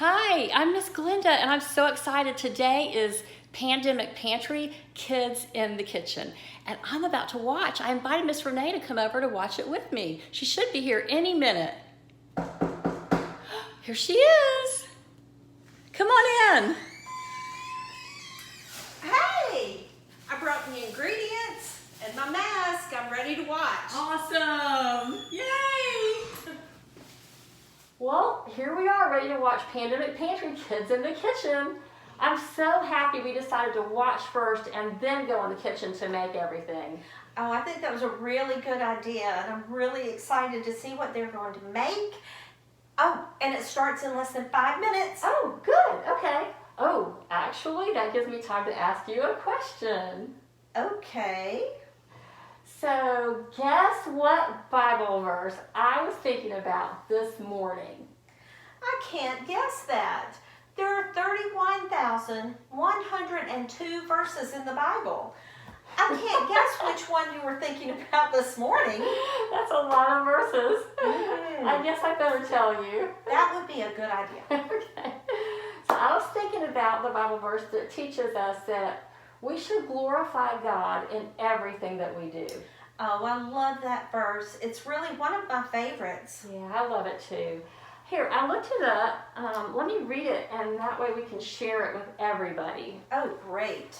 Hi, I'm Miss Glenda, and I'm so excited. Today is Pandemic Pantry, Kids in the Kitchen. And I'm about to watch. I invited Miss Renee to come over to watch it with me. She should be here any minute. Here she is. Come on in. Hey, I brought the ingredients and my mask. I'm ready to watch. Awesome. Yay. Well, here we are, ready to watch Pandemic Pantry, Kids in the Kitchen. I'm so happy we decided to watch first and then go in the kitchen to make everything. Oh, I think that was a really good idea, and I'm really excited to see what they're going to make. Oh, and it starts in less than 5 minutes. Oh, good. Okay. Oh, actually, that gives me time to ask you a question. Okay. So, guess what Bible verse I was thinking about this morning? I can't guess that. There are 31,102 verses in the Bible. I can't guess which one you were thinking about this morning. That's a lot of verses. I guess I better tell you. That would be a good idea. Okay. So I was thinking about the Bible verse that teaches us that we should glorify God in everything that we do. Oh, I love that verse. It's really one of my favorites. Yeah, I love it too. Here, I looked it up. Let me read it, and that way we can share it with everybody. Oh, great.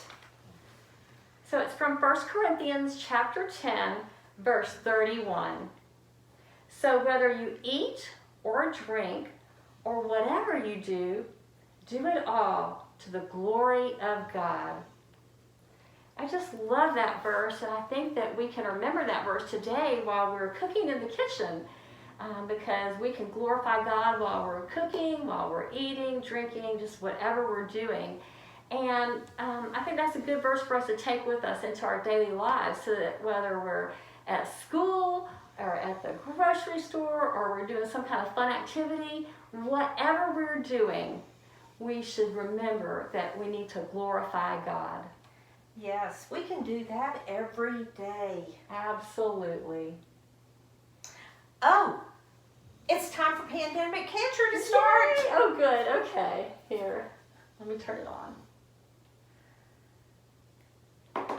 So it's from 1 Corinthians chapter 10, verse 31. So whether you eat or drink or whatever you do it all to the glory of God. I just love that verse, and I think that we can remember that verse today while we're cooking in the kitchen, because we can glorify God while we're cooking, while we're eating, drinking, just whatever we're doing. And I think that's a good verse for us to take with us into our daily lives, so that whether we're at school or at the grocery store or we're doing some kind of fun activity, whatever we're doing, we should remember that we need to glorify God. Yes, we can do that every day. Absolutely. Oh, it's time for Pandemic Pantry to start. Yay! Oh, good. Okay. Here, let me turn it on. Okay.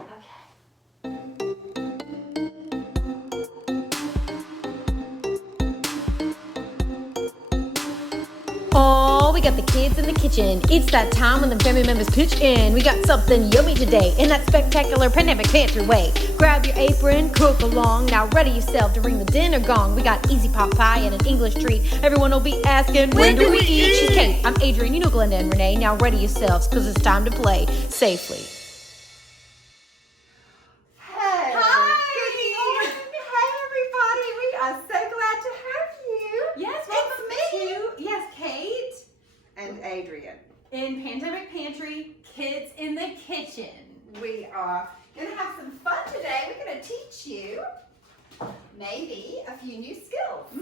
Oh, we got the kids in the kitchen. It's that time when the family members pitch in. We got something yummy today in that spectacular pandemic pantry way. Grab your apron, cook along. Now ready yourself to ring the dinner gong. We got easy pot pie and an English treat. Everyone will be asking, when do we eat? She's Kate, I'm Adrian, you know Glenda and Renee. Now ready yourselves, cause it's time to play safely. Hey. Hi! Hey everybody! We are so glad to have you. Yes, It's welcome me. Kate, And Adrian. in Pandemic Pantry, Kids in the Kitchen. We are going to have some fun today. We're going to teach you maybe a few new skills.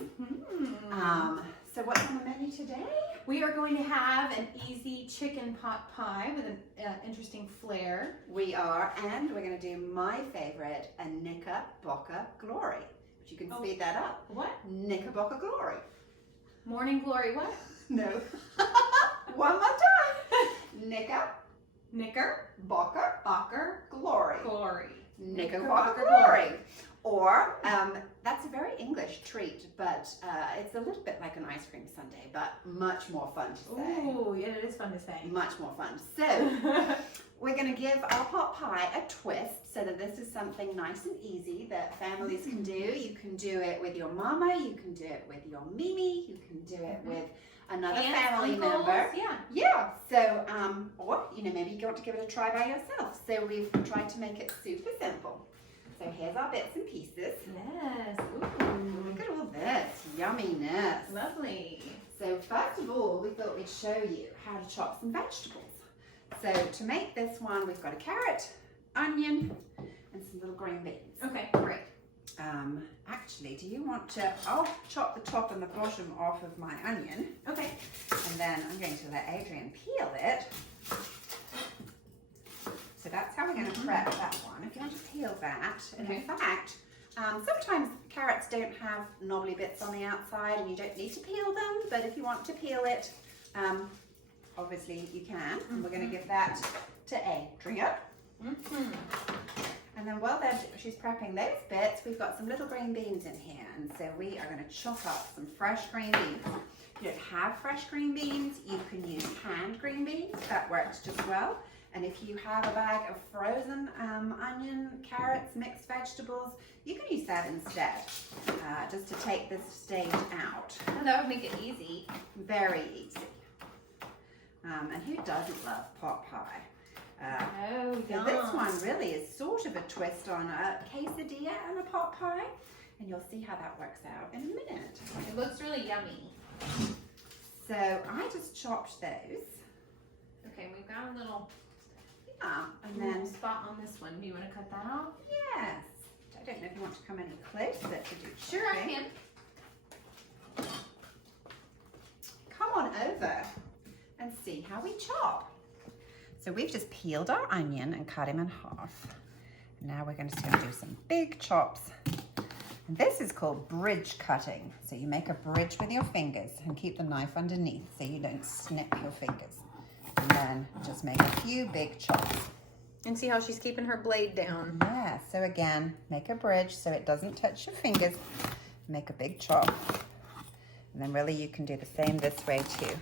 So what's on the menu today? We are going to have an easy chicken pot pie with an interesting flair. We are, and we're going to do my favorite, a Knickerbocker Glory. But you can speed that up. What? Knickerbocker Glory. Morning Glory, what? No. One more time. Knickerbocker Bocker Glory. Glory. Knickerbocker Glory. Or, that's a very English treat, but it's a little bit like an ice cream sundae, but much more fun to say. Ooh, yeah, it is fun to say. Much more fun. So, we're going to give our pot pie a twist so that this is something nice and easy that families can do. You can do it with your mama, you can do it with your Mimi, you can do it with another Aunts, family uncles, member. Yeah. Yeah, so, or, maybe you want to give it a try by yourself. So we've tried to make it super simple. So here's our bits and pieces. Yes. Look Ooh. at all this yumminess. Lovely. So first of all, we thought we'd show you how to chop some vegetables. So to make this one, we've got a carrot, onion, and some little green beans. Okay, great. Actually, do you want to, I'll chop the top and the bottom off of my onion. Okay. And then I'm going to let Adrian peel it. So that's how we're going to prep that one. If you want to peel that, and in fact, sometimes carrots don't have knobbly bits on the outside and you don't need to peel them, but if you want to peel it, Obviously you can. And we're going to give that to Adrian. And then while she's prepping those bits, we've got some little green beans in here. And so we are going to chop up some fresh green beans. If you don't have fresh green beans, you can use canned green beans. That works just well. And if you have a bag of frozen onion, carrots, mixed vegetables, you can use that instead, just to take this stage out. And that would make it easy. Very easy. And who doesn't love pot pie? So this one really is sort of a twist on a quesadilla and a pot pie. And you'll see how that works out in a minute. It looks really yummy. So I just chopped those. Okay, we've got a little And then, spot on this one. Do you want to cut that off? yes. I don't know if you want to come any closer to do Sure, I chopping. can. Come on over and see how we chop. So we've just peeled our onion and cut him in half. Now we're just going to do some big chops. And this is called bridge cutting. So you make a bridge with your fingers and keep the knife underneath so you don't snip your fingers. And then just make a few big chops. And see how she's keeping her blade down. Yeah, so again, make a bridge so it doesn't touch your fingers. Make a big chop. And then really you can do the same this way too.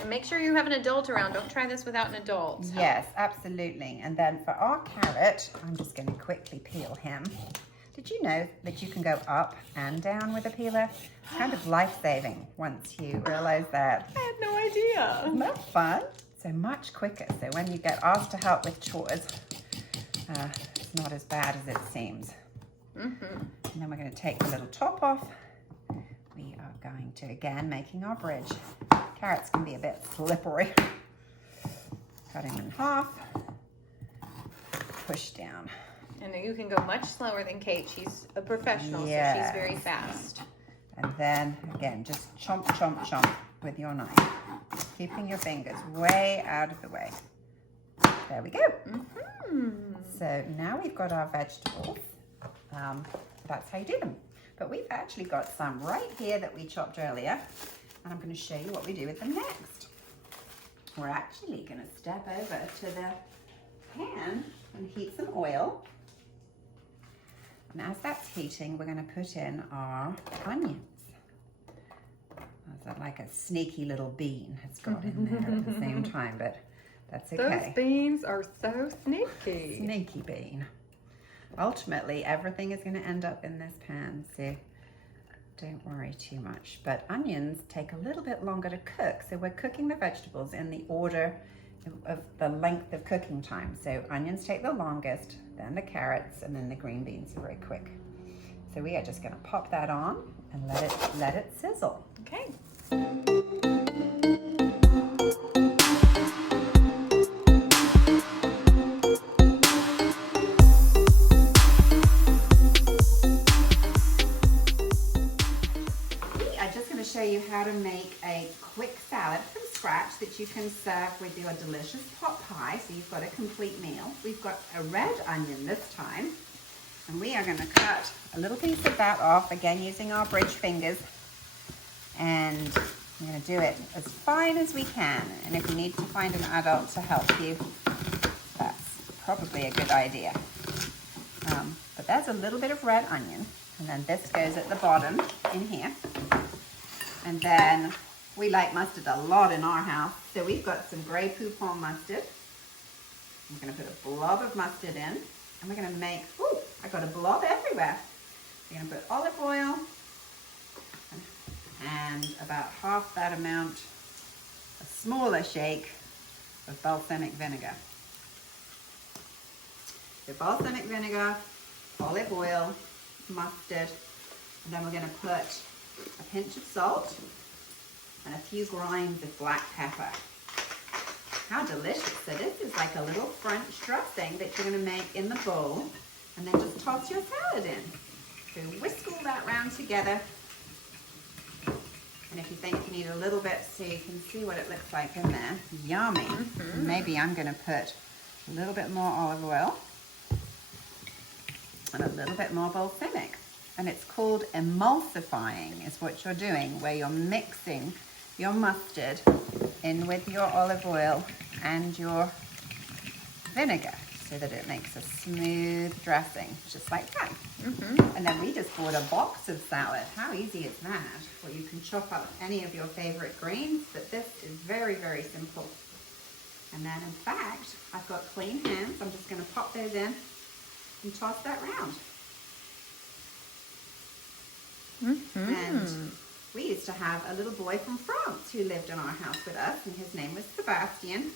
And make sure you have an adult around. Don't try this without an adult. Yes, absolutely. And then for our carrot, I'm just going to quickly peel him. Did you know that you can go up and down with a peeler? It's kind of life-saving once you realize that. I had no idea. Isn't that fun? So much quicker. So when you get asked to help with chores, it's not as bad as it seems. And then we're going to take the little top off. We are going to, again, making our bridge. Carrots can be a bit slippery. Cut him in half. Push down. And you can go much slower than Kate. She's a professional, Yes. so she's very fast. And then, again, just chomp, chomp, chomp with your knife. Keeping your fingers way out of the way. There we go. So now we've got our vegetables. That's how you do them. But we've actually got some right here that we chopped earlier. And I'm going to show you what we do with them next. We're actually going to step over to the pan and heat some oil. And as that's heating, we're going to put in our onions. That's like a sneaky little bean has got in there at the same time, but that's okay. Those beans are so sneaky. Sneaky bean. Ultimately, everything is going to end up in this pan, so don't worry too much. But onions take a little bit longer to cook, so we're cooking the vegetables in the order of the length of cooking time. So onions take the longest, then the carrots, and then the green beans are very quick. So we are just going to pop that on and let it sizzle. Okay. Show you how to make a quick salad from scratch that you can serve with your delicious pot pie, so you've got a complete meal. We've got a red onion this time, and we are going to cut a little piece of that off, again using our bridge fingers, and we're going to do it as fine as we can. And if you need to find an adult to help you, that's probably a good idea. But there's a little bit of red onion, and then this goes at the bottom in here. And then we like mustard a lot in our house. So we've got some Grey Poupon mustard. I'm going to put a blob of mustard in. And we're going to make, ooh, I got a blob everywhere. We're going to put olive oil and about half that amount, a smaller shake of balsamic vinegar. So balsamic vinegar, olive oil, mustard, and then we're going to put a pinch of salt and a few grinds of black pepper. How delicious. So this is like a little French dressing that you're going to make in the bowl and then just toss your salad in. So whisk all that round together. And if you think you need a little bit so you can see what it looks like in there, yummy. And maybe I'm going to put a little bit more olive oil and a little bit more balsamic. And it's called emulsifying is what you're doing, where you're mixing your mustard in with your olive oil and your vinegar so that it makes a smooth dressing, just like that. And then we just bought a box of salad. How easy is that? Or you can chop up any of your favorite greens, but this is very, very simple. And then in fact, I've got clean hands. I'm just going to pop those in and toss that round. And we used to have a little boy from France who lived in our house with us, and his name was Sebastian.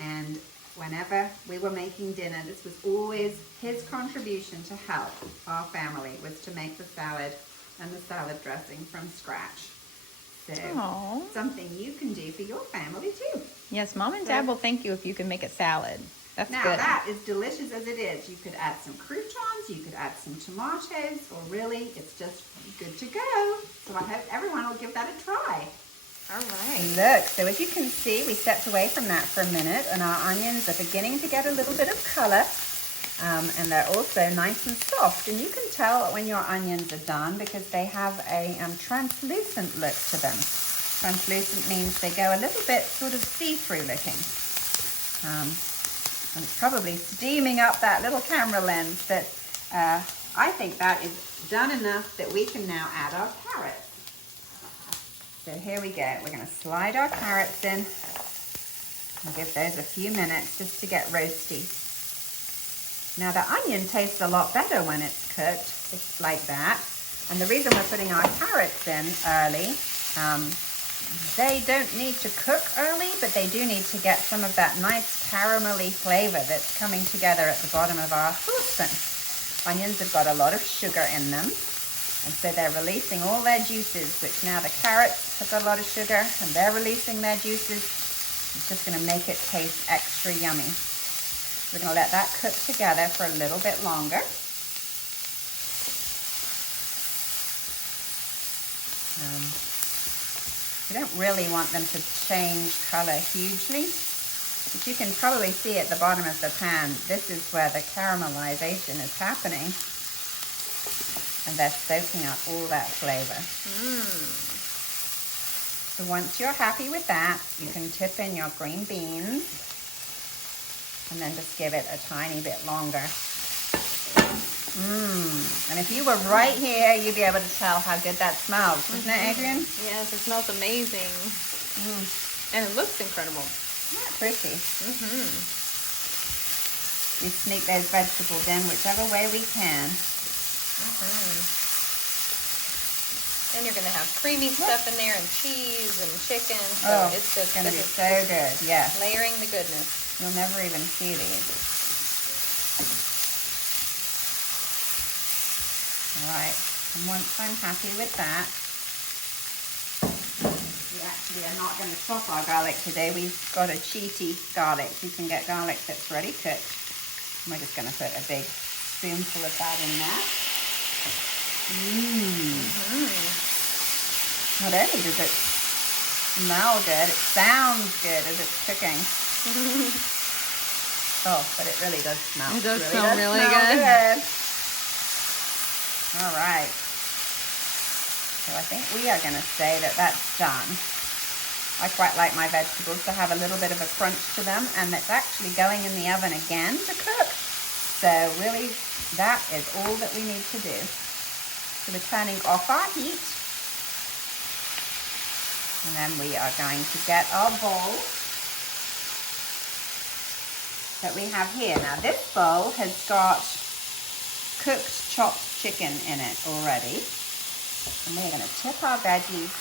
And whenever we were making dinner, this was always his contribution to help our family, was to make the salad and the salad dressing from scratch. So something you can do for your family too. Yes, Mom and Dad will thank you if you can make a salad. That's now good. that is delicious as it is. You could add some croutons, you could add some tomatoes, or really it's just good to go. So I hope everyone will give that a try. All right. Look, so as you can see, we stepped away from that for a minute, and our onions are beginning to get a little bit of color, and they're also nice and soft. And you can tell when your onions are done because they have a translucent look to them. Translucent means they go a little bit sort of see-through looking. And it's probably steaming up that little camera lens, but I think that is done enough that we can now add our carrots. So here we go. We're going to slide our carrots in and give those a few minutes just to get roasty. Now the onion tastes a lot better when it's cooked, just like that. And the reason we're putting our carrots in early, they don't need to cook early, but they do need to get some of that nice caramelly flavor that's coming together at the bottom of our saucepan. Onions have got a lot of sugar in them. And so they're releasing all their juices, which now the carrots have got a lot of sugar and they're releasing their juices. It's just going to make it taste extra yummy. We're going to let that cook together for a little bit longer. You don't really want them to change color hugely, but you can probably see at the bottom of the pan, this is where the caramelization is happening. And they're soaking up all that flavor. So once you're happy with that, you can tip in your green beans and then just give it a tiny bit longer. And if you were right here, you'd be able to tell how good that smells, isn't it, Adrian? Yes, it smells amazing. And it looks incredible. Isn't that pretty? We sneak those vegetables in whichever way we can. And you're going to have creamy stuff in there and cheese and chicken. So it's just going to be so good, yes. Layering the goodness. You'll never even see these. All right, and once I'm happy with that, we actually are not going to chop our garlic today. We've got a cheaty garlic. You can get garlic that's ready cooked. And we're just going to put a big spoonful of that in there. Not only does it smell good, it sounds good as it's cooking. But it really does smell. It does smell really good. All right. So I think we are going to say that that's done. I quite like my vegetables to have a little bit of a crunch to them, and it's actually going in the oven again to cook. So really, that is all that we need to do. So we're turning off our heat. And then we are going to get our bowl that we have here. Now this bowl has got cooked chopped chicken in it already. And we're going to tip our veggies.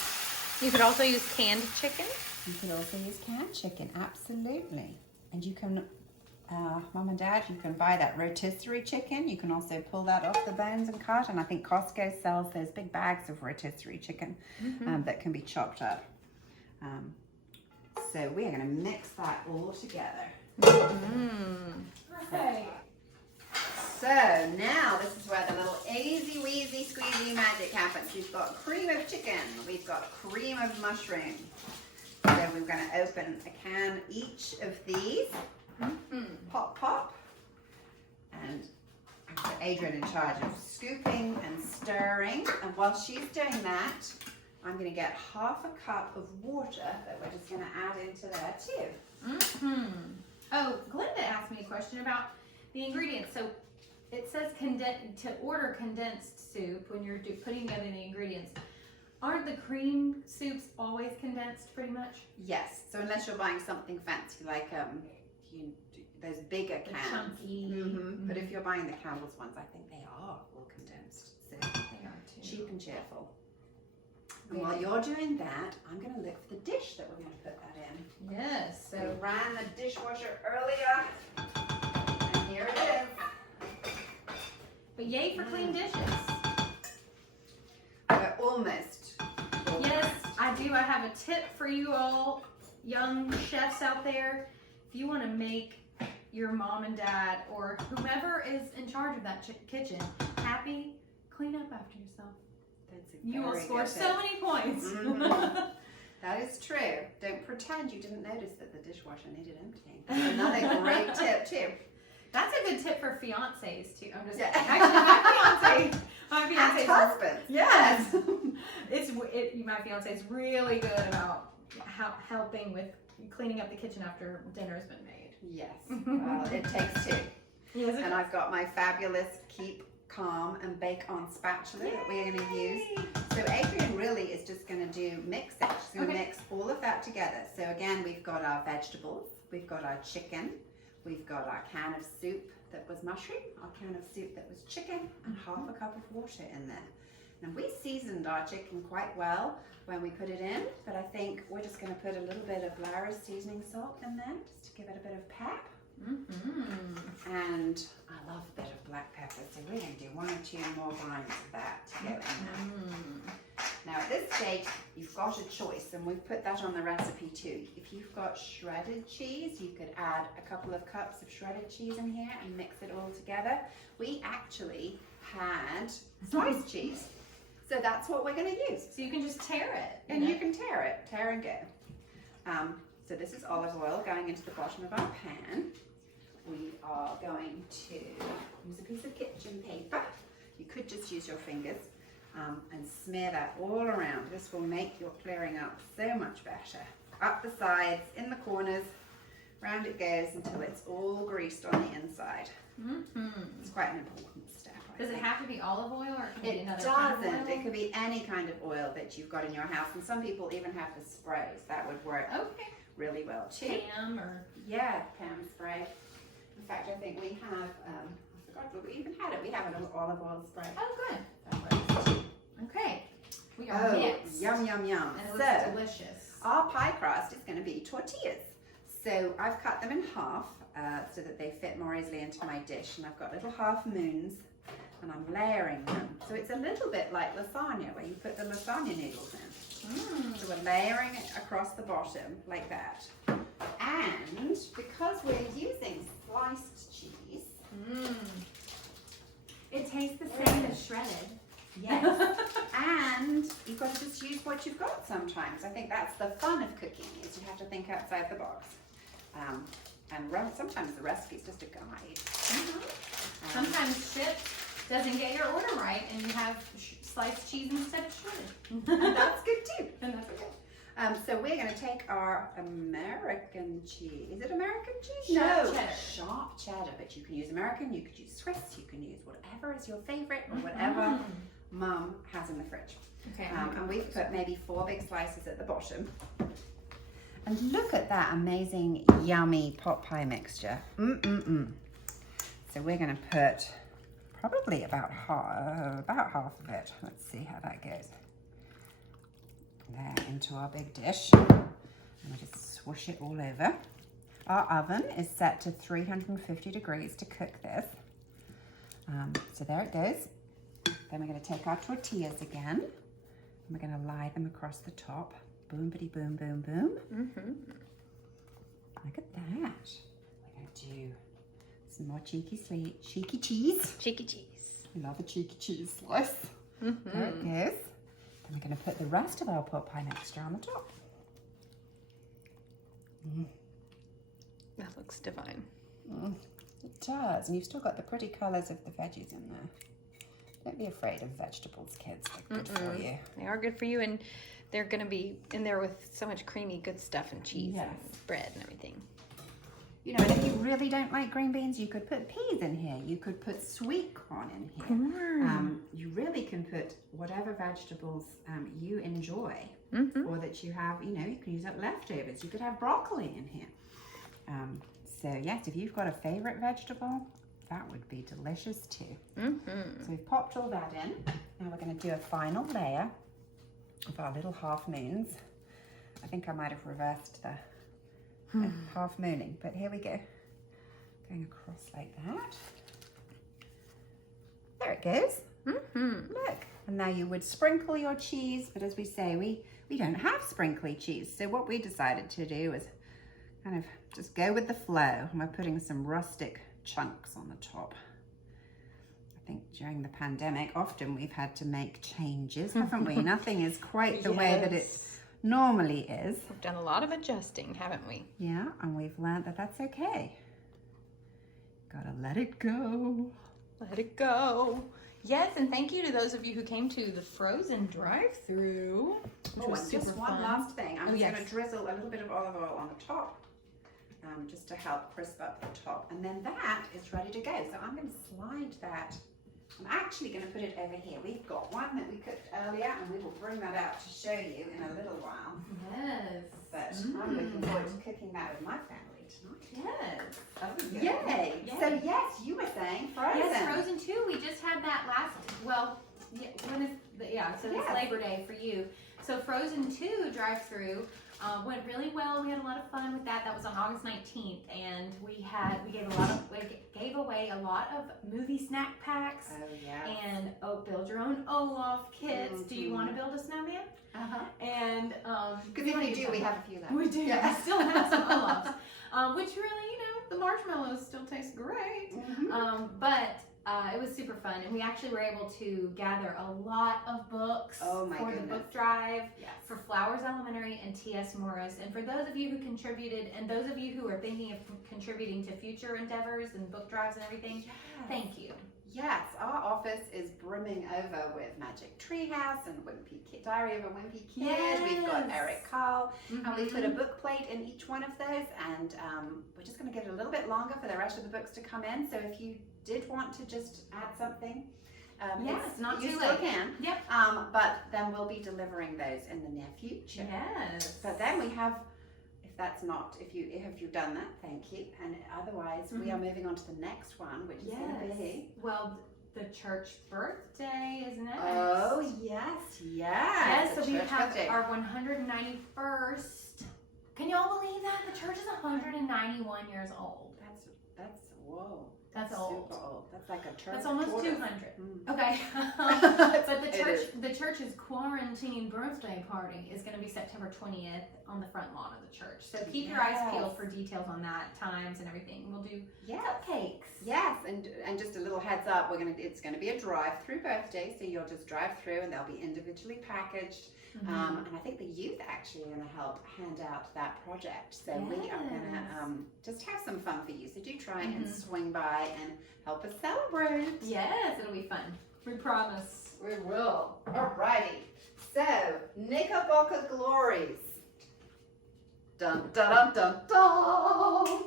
You could also use canned chicken. You could also use canned chicken, absolutely. And you can, Mom and Dad, you can buy that rotisserie chicken. You can also pull that off the bones and cut. And I think Costco sells those big bags of rotisserie chicken that can be chopped up. So we are going to mix that all together. Right. So now this is where the little easy weasy squeezy magic happens. We've got cream of chicken. We've got cream of mushroom. So we're going to open a can each of these. Pop, pop. And I've got Adrian in charge of scooping and stirring. And while she's doing that, I'm going to get half a cup of water that we're just going to add into there too. Oh, Glenda asked me a question about the ingredients. So it says to order condensed soup when you're putting together the ingredients. Aren't the cream soups always condensed pretty much? Yes. So unless you're buying something fancy like those bigger The cans. chunky. But if you're buying the Campbell's ones, I think they are all condensed. So They are too. cheap and cheerful. And while you're doing that, I'm going to look for the dish that we're going to put that in. Yes. So So ran the dishwasher earlier, and here it is. but yay for clean dishes. We're almost. Yes, I do. I have a tip for you all young chefs out there. If you want to make your mom and dad or whomever is in charge of that kitchen happy, clean up after yourself. That's a You will very score good so tip. many points. Mhm. That is true. Don't pretend you didn't notice that the dishwasher needed emptying. That's another great tip too. That's a good tip for fiancés too. I'm just Yeah. actually my And fiance. husbands. Yes, my fiance is really good about helping with cleaning up the kitchen after dinner's been made. Yes. Well, it takes two. Yes, And I've got my fabulous Keep Calm and Bake On spatula that we're going to use. So Adrian really is just going to do mixing. She's going to mix all of that together. So again, we've got our vegetables, we've got our chicken, we've got our can of soup that was mushroom, our can of soup that was chicken, and half a cup of water in there. And we seasoned our chicken quite well when we put it in, but I think we're just going to put a little bit of Lara's seasoning salt in there just to give it a bit of pep. And I love a bit of black pepper, so we're going to do 1 or 2 more grinds of that to go in there. Now at this stage, you've got a choice, and we've put that on the recipe too. If you've got shredded cheese, you could add a couple of cups of shredded cheese in here and mix it all together. We actually had sliced cheese, so that's what we're going to use. So you can just tear it. And you can tear and go. So this is olive oil going into the bottom of our pan. We are going to use a piece of kitchen paper. You could just use your fingers and smear that all around. This will make your clearing up so much better. Up the sides, in the corners, round it goes until it's all greased on the inside. It's quite an important step. Does it have to be olive oil or can it be It another kind of doesn't. oil? It could be any kind of oil that you've got in your house, and some people even have the sprays. That would work Okay. really well too. Ham or Yeah, Pam spray. In fact, I think we have, I forgot that we even had it. We have an olive oil spray. oh good. That works too. Okay. We are mixed. Yum, yum, yum. And it So, looks delicious. our pie crust is going to be tortillas. So I've cut them in half so that they fit more easily into my dish. And I've got little half moons and I'm layering them. So it's a little bit like lasagna where you put the lasagna noodles in. So we're layering it across the bottom like that. And because we're using sliced cheese, It tastes the same as shredded. yes, and you've got to just use what you've got sometimes. I think that's the fun of cooking, is you have to think outside the box. Sometimes the recipe is just a guide. Sometimes Chip doesn't get your order right and you have sliced cheese instead of shredded. And that's good too. And that's okay. So we're going to take our American cheese. Is it American cheese? Sharp No, cheddar. sharp cheddar. But you can use American, you could use Swiss, you can use whatever is your favorite or whatever Mum has in the fridge. Okay. And we've put maybe 4 big slices at the bottom. And look at that amazing, yummy pot pie mixture. So we're going to put probably about half of it. Let's see how that goes. There, into our big dish. And we just swoosh it all over. Our oven is set to 350 degrees to cook this. So there it goes. Then we're going to take our tortillas again. And we're going to lie them across the top. Boom, bitty, boom, boom, boom. Look at that. We're going to do some more cheeky cheese. Cheeky cheese. We love a cheeky cheese slice. There it goes. Then we're going to put the rest of our pot pie mixture on the top. That looks divine. It does. And you've still got the pretty colours of the veggies in there. Don't be afraid of vegetables, kids. They're good for you. They are good for you. And they're going to be in there with so much creamy good stuff and cheese Yes. and bread and everything. You know, and if you really don't like green beans, you could put peas in here. You could put sweet corn in here. You really can put whatever vegetables you enjoy, or that you have. You know, you can use up leftovers. You could have broccoli in here. So yes, if you've got a favorite vegetable, that would be delicious too. So we've popped all that in. Now we're going to do a final layer of our little half moons. I think I might have reversed the half mooning, but here we go. Going across like that. There it goes. Look. And now you would sprinkle your cheese, but as we say, we don't have sprinkly cheese. So what we decided to do is kind of just go with the flow. And we're putting some rustic chunks on the top. I think during the pandemic, often we've had to make changes, haven't we? Nothing is quite the way that it normally is. We've done a lot of adjusting, haven't we? Yeah, and we've learned that that's okay. Gotta let it go. Let it go. Yes, and thank you to those of you who came to the Frozen drive-through, which was and super just one fun. last thing. I'm just yes. going to drizzle a little bit of olive oil on the top, just to help crisp up the top. And then that is ready to go. So I'm going to slide that. I'm actually going to put it over here. We've got one that we cooked earlier, and we will bring that out to show you in a little while. Yes. But I'm looking forward to cooking that with my family tonight. Yes. Yay! Yay. So yes, you were saying Frozen. Yes, Frozen 2. We just had that last, well, when is, so Yes. it's Labor Day for you. So Frozen 2 drive-through went really well. We had a lot of fun with that. That was on August 19th, and we gave away a lot of movie snack packs. Oh yeah. And build your own Olaf kits. Do you want to build a snowman? And Because if you do, we have a few left. we do. Yeah. We still have some Olafs, which really, the marshmallows still taste great. But it was super fun, and we actually were able to gather a lot of books Oh my for goodness. the book drive Yes. for Flowers Elementary and T.S. Morris. And for those of you who contributed, and those of you who are thinking of contributing to future endeavors and book drives and everything, thank you. Yes, our office is brimming over with Magic Treehouse and Diary of a Wimpy Kid. We've got Yes. Eric Carle, and we put a book plate in each one of those, and we're just going to give it a little bit longer for the rest of the books to come in. So if you did want to just add something, Yes, not you too still late. can. Yep. But then we'll be delivering those in the near future. Yes. But then we have, if you've done that, thank you. And otherwise, we are moving on to the next one, which is going to be. Well, the church birthday is next. Oh yes. Yes, the so we church have birthday. our 191st. Can y'all believe that? The church is 191 years old. That's whoa. That's old. Super old. That's like a church. That's almost tortoise. 200. Mm. Okay. But It the church's quarantine birthday party is going to be September 20th on the front lawn of the church. So keep your eyes peeled for details on that, times and everything. We'll do cupcakes. Yes, and just a little heads up, it's gonna be a drive-through birthday, so you'll just drive through and they'll be individually packaged. And I think the youth actually are gonna help hand out that project. So we are gonna just have some fun for you. So do try and swing by and help us celebrate. Yes, it'll be fun. We promise. We will. Alrighty. So, Knickerbocker Glories. Dun dun dun dun dun.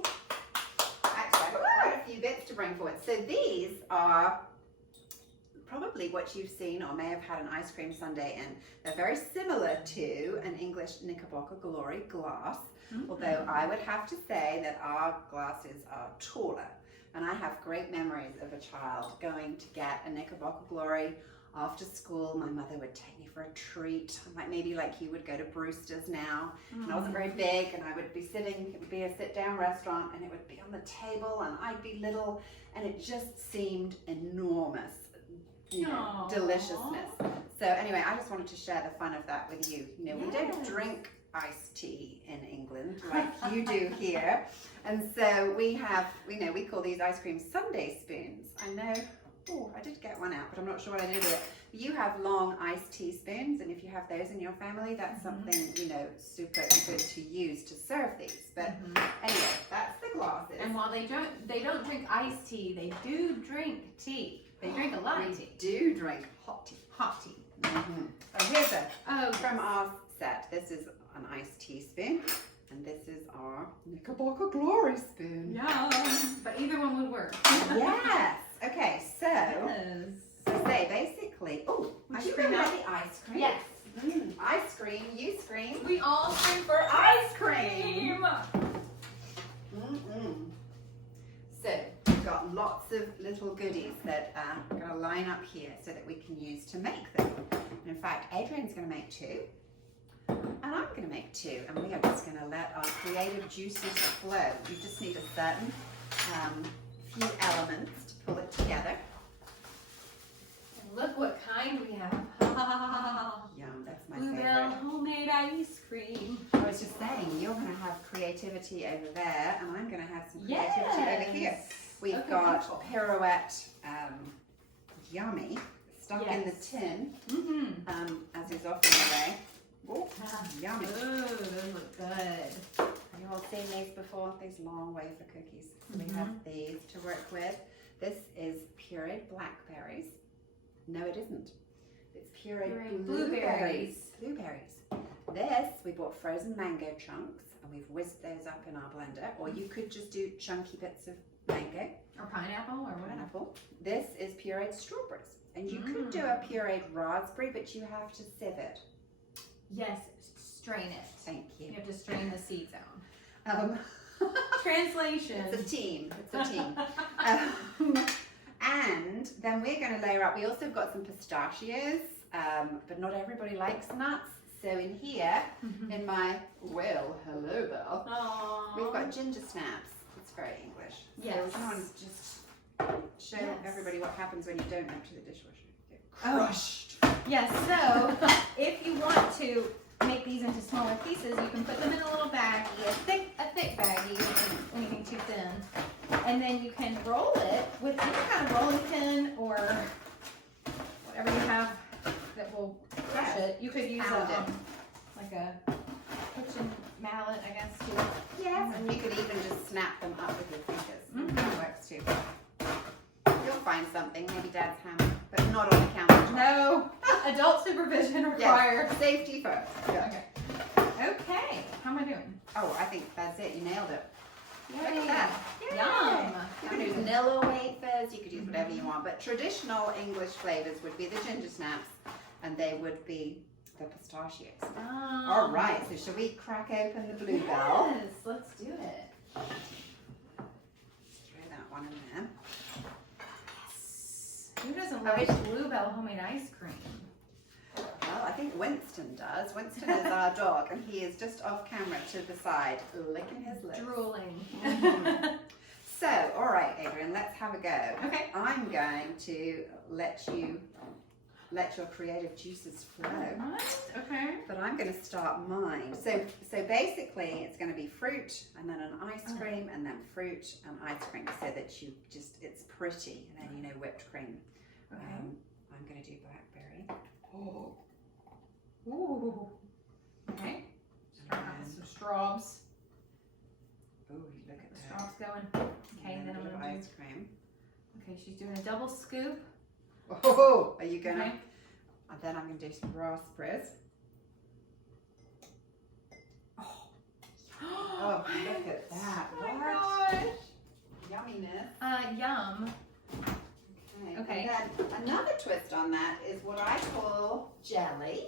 Actually, I've got quite a few bits to bring forward. So these are probably what you've seen or may have had an ice cream sundae in. They're very similar to an English Knickerbocker Glory glass, although I would have to say that our glasses are taller. And I have great memories of a child going to get a Knickerbocker Glory after school. My mother would take me for a treat, maybe like you would go to Brewster's now. And I wasn't very big, and I would be sitting, it would be a sit-down restaurant, and it would be on the table, and I'd be little, and it just seemed enormous, deliciousness. So anyway, I just wanted to share the fun of that with you. We don't drink iced tea in England like you do here, and so we call these ice cream sundae spoons. I know. Oh, I did get one out, but I'm not sure what I did with it. You have long iced teaspoons, and if you have those in your family, that's something, super good to use to serve these. But anyway, that's the glasses. And while they don't drink iced tea, they do drink tea. They drink a lot of tea. We do drink hot tea. Hot tea. So here's from our set. This is an iced teaspoon, and this is our Knickerbocker Glory spoon. Yum. But either one would work. Yes. Okay, so Yes. say basically, oh, Would are you you going to bring have the ice cream? Yes. I scream, you scream. We all scream for ice cream. So we've got lots of little goodies that are going to line up here so that we can use to make them. And in fact, Adrian's going to make 2, and I'm going to make 2, and we are just going to let our creative juices flow. You just need a certain few elements to pull it together. And look what kind we have. Yum, that's my Bluebell favorite. homemade ice cream. I was just saying, you're going to have creativity over there, and I'm going to have some creativity over here. We've Okay, got wonderful. pirouette yummy stuck in the Yes. tin, Mm-hmm. as is often the way. Oh, yummy. Ooh, those look good. Have you all seen these before? These long wafer cookies. So we have these to work with. This is pureed blackberries. No, it isn't. It's pureed Pureed blueberries. Blueberries. This, we bought frozen mango chunks, and we've whisked those up in our blender. Or you could just do chunky bits of mango. Or pineapple or whatever. Pineapple. This is pureed strawberries. And you could do a pureed raspberry, but you have to sieve it. Yes, strain it. Thank You you. have to strain the seeds out. Translation. It's a team. It's a team. And then we're going to layer up. We also got some pistachios, but not everybody likes nuts. So in here, in my, well, hello there, Aww. we've got ginger snaps. It's very English. Yes. So you want to just show everybody what happens when you don't empty the dishwasher. They're Oh. crushed. Yes, so if you want to make these into smaller pieces, you can put them in a little baggie, a thick baggie, anything too thin. And then you can roll it with any kind of rolling pin or whatever you have that will crush it. You could use Pound it. like a kitchen mallet, I guess, too. Yes, and you could even just snap them up with your fingers. That works too. You'll find something, maybe Dad's hammer, but not on the counter. No, adult supervision required. Yes, safety first. Yeah. Okay. Okay, how am I doing? Oh, I think that's it. You nailed it. Look Yay. at that. Yum. You can use vanilla wafers, you could use whatever you want, but traditional English flavors would be the ginger snaps, and they would be the pistachios. All right, so shall we crack open the bluebell? Yes, let's do it. Throw that one in there. Who doesn't like Bluebell homemade ice cream? Well, I think Winston does. Winston is our dog, and he is just off camera to the side, licking his lips. Drooling. So, all right, Adrian, let's have a go. Okay. I'm going to let your creative juices flow. What? Okay. But I'm going to start mine. So basically, it's going to be fruit, and then an ice cream, and then fruit and ice cream, so that you just, it's pretty, and then, you know, whipped cream. Okay. I'm going to do blackberry. Oh. Ooh. Okay. Start out with some straws. Oh, look at The that. straws going. Okay, And then a I'm bit of gonna do. ice cream. Okay, she's doing a double scoop. Oh, are you gonna? Okay. And then I'm gonna do some raspberries. Oh, look at that! Oh my What? gosh. Yumminess. Yum. Okay. And then another twist on that is what I call jelly,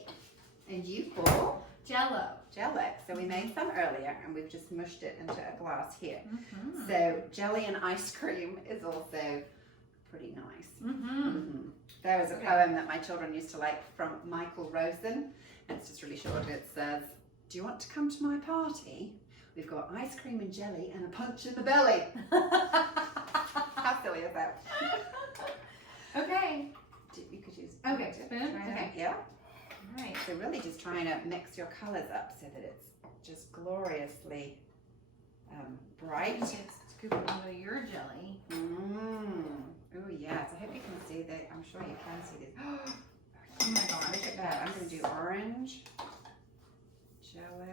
and you call Jello. jello. So we made some earlier, and we've just mushed it into a glass here. Mm-hmm. So jelly and ice cream is also pretty nice. Mm-hmm. There was a poem that my children used to like from Michael Rosen, and it's just really short. It says, "Do you want to come to my party? We've got ice cream and jelly and a punch in the belly." How silly is that? Okay. You could use Okay, spoon? Okay. Yeah. All right. So really just trying to mix your colors up so that it's just gloriously bright. Just scoop a little bit of your jelly. Oh yes, I hope you can see that. I'm sure you can see this. Oh my gosh. Look at that. I'm going to do orange, jello.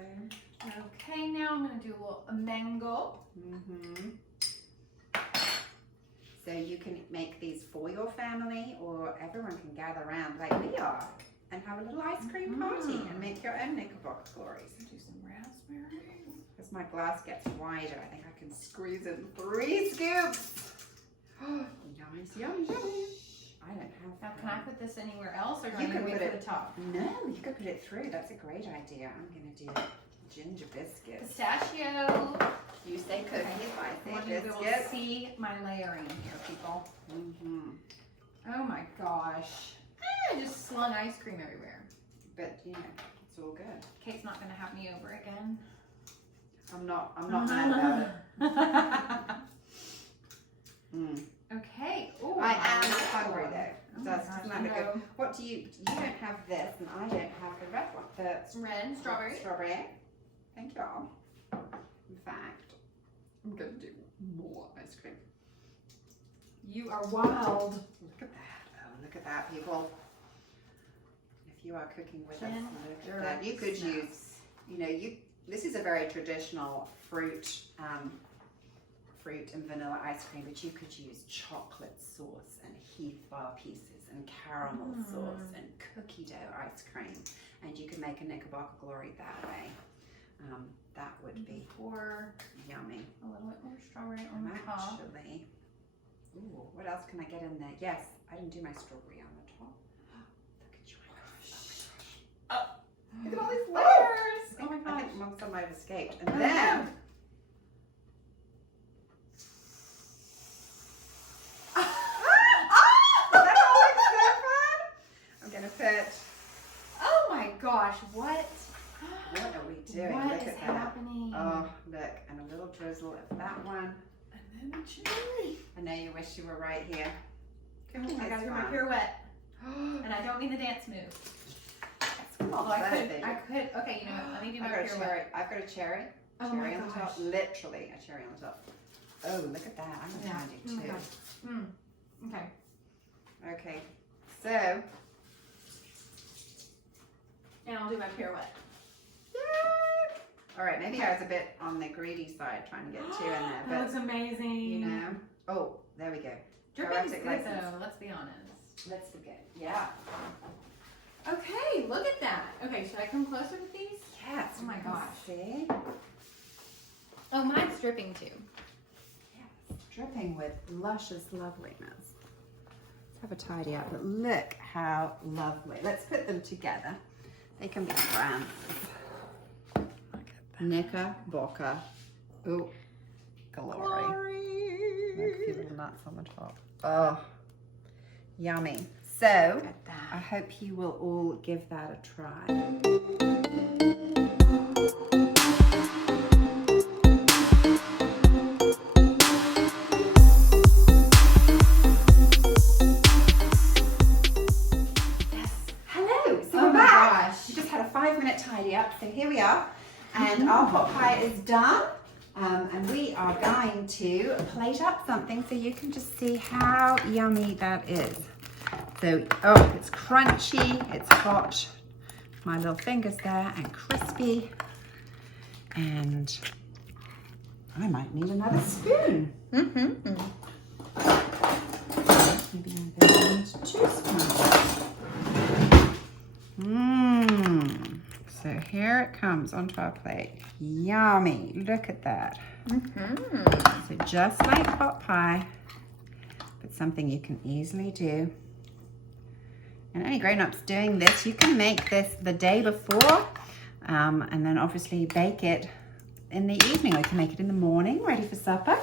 Okay, now I'm going to do a mango. So you can make these for your family, or everyone can gather around like we are and have a little ice cream party and make your own Knickerbocker Glories. Do some raspberries. As my glass gets wider, I think I can squeeze in 3 scoops. Yummy, yummy, yummy. I don't have Now, that. can I put this anywhere else, or do You I need can to wait put for it- the top? No, you could put it through. That's a great idea. I'm going to do ginger biscuits. Pistachio. You say cookies, I I want say you to be able to biscuits. see my layering here, people. Mm-hmm. Oh my gosh. I just slung ice cream everywhere. But, you know, it's all good. Kate's not gonna have me over again. I'm not mad about it. Mm. Okay. Ooh, I am wow. hungry though. Oh my Doesn't gosh, matter I good. know. What do you don't have this and I don't have the red one. The Red strawberry. Strawberry. Thank you all. In fact, I'm gonna do more ice cream. You are wild. Look at that. Oh, look at that, people. If you are cooking with us, look at that. You could use, you know, this is a very traditional fruit and vanilla ice cream, but you could use chocolate sauce and Heath bar pieces and caramel sauce and cookie dough ice cream, and you can make a Knickerbocker Glory that way. That would be yummy. A little bit more strawberry on the top. Actually, ooh, what else can I get in there? Yes, I didn't do my strawberry on the top. Look at you. Look at all these layers. Oh my I gosh. think most of them might have escaped. And then I'm gonna put. Oh my gosh, what? What are we doing? What Look is at that. happening? Oh, look, and a little drizzle of that one. And then the cherry. I know you wish you were right here. Cooking I is gotta do my fun. pirouette. And I don't mean the dance move. Although Okay, you know what, let me do my pirouette. I've got a cherry. Oh Cherry my on the top. gosh. Literally a cherry on the top. Oh, look at that. I'm gonna try and Oh do my 2. gosh. Okay. Okay, so And I'll do my pirouette. all right, maybe I was a bit on the greedy side trying to get 2 in there, That but looks amazing. you know. Oh, there we go. Dripping's Poetic good license. though, let's be honest. Let's begin. Yeah. Okay, look at that. Okay, should I come closer with these? Yes. Oh my we can gosh. See? Oh, mine's dripping too. Yes. Dripping with luscious loveliness. Let's have a tidy up, but look how lovely. Let's put them together. They can be friends. Look at that. Knickerbocker. Ooh, glory. Look at the little nuts on the top. Oh, yummy. So, Look at that. I hope you will all give that a try. Hello, so Oh we're my back. gosh. We just had a 5-minute tidy up, so here we are. And our pot pie is done. And we are going to plate up something so you can just see how yummy that is. So, oh, it's crunchy, it's hot. My little fingers there, and crispy. And I might need another spoon. Maybe I'm going to need 2 spoons. So here it comes onto our plate. Yummy, look at that. So just like pot pie, but something you can easily do. And any grown-ups doing this, you can make this the day before and then obviously bake it in the evening, or you can make it in the morning, ready for supper,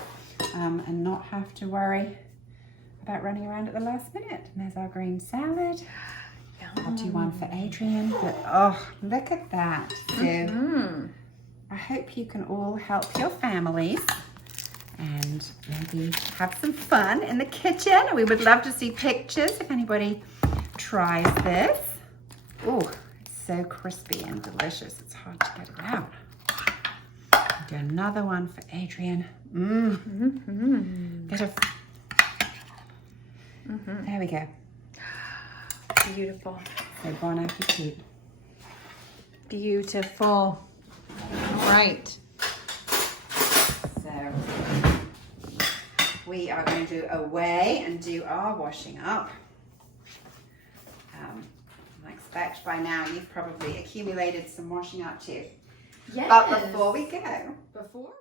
and not have to worry about running around at the last minute. And there's our green salad. I'll do one for Adrian, but oh, look at that. So I hope you can all help your families and maybe have some fun in the kitchen. We would love to see pictures if anybody tries this. Oh, it's so crispy and delicious. It's hard to get it out. I'll do another one for Adrian. Bit of. There we go. Beautiful. So bon appetit. Beautiful. All right. So we are going to go away and do our washing up. Like suspect by now you've probably accumulated some washing up too. Yes. But before we go, Before?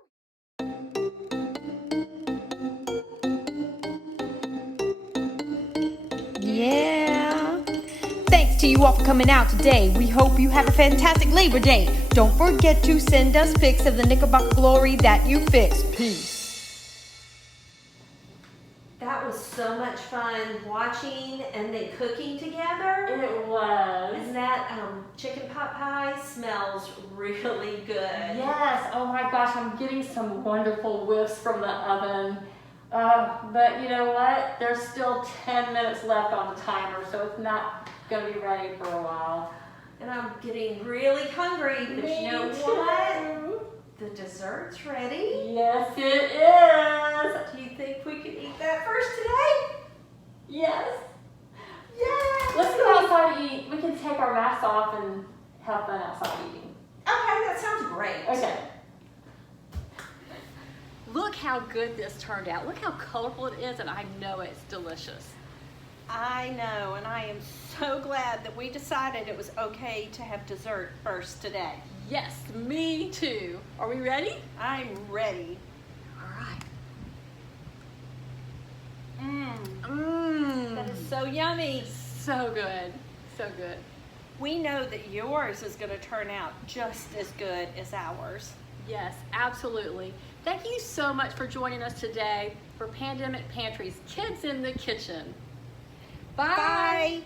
Yeah. Thanks to you all for coming out today. We hope you have a fantastic Labor Day. Don't forget to send us pics of the Knickerbocker Glory that you fixed. Peace. That was so much fun watching and then cooking together. It was. And that chicken pot pie smells really good. Yes, oh my gosh, I'm getting some wonderful whiffs from the oven. But you know what? There's still 10 minutes left on the timer, so it's not going to be ready for a while. And I'm getting really hungry, but you know what? The dessert's ready. Yes, it is. Do you think we could eat that first today? Yes. Yeah. Let's go outside and eat. We can take our masks off and have fun outside eating. Okay, that sounds great. Okay. Look how good this turned out. Look how colorful it is, and I know it's delicious. I know, and I am so glad that we decided it was okay to have dessert first today. Yes, me too. Are we ready? I'm ready. All right. That is so yummy. So good. So good. We know that yours is going to turn out just as good as ours. Yes, absolutely. Thank you so much for joining us today for Pandemic Pantry's Kids in the Kitchen. Bye. Bye.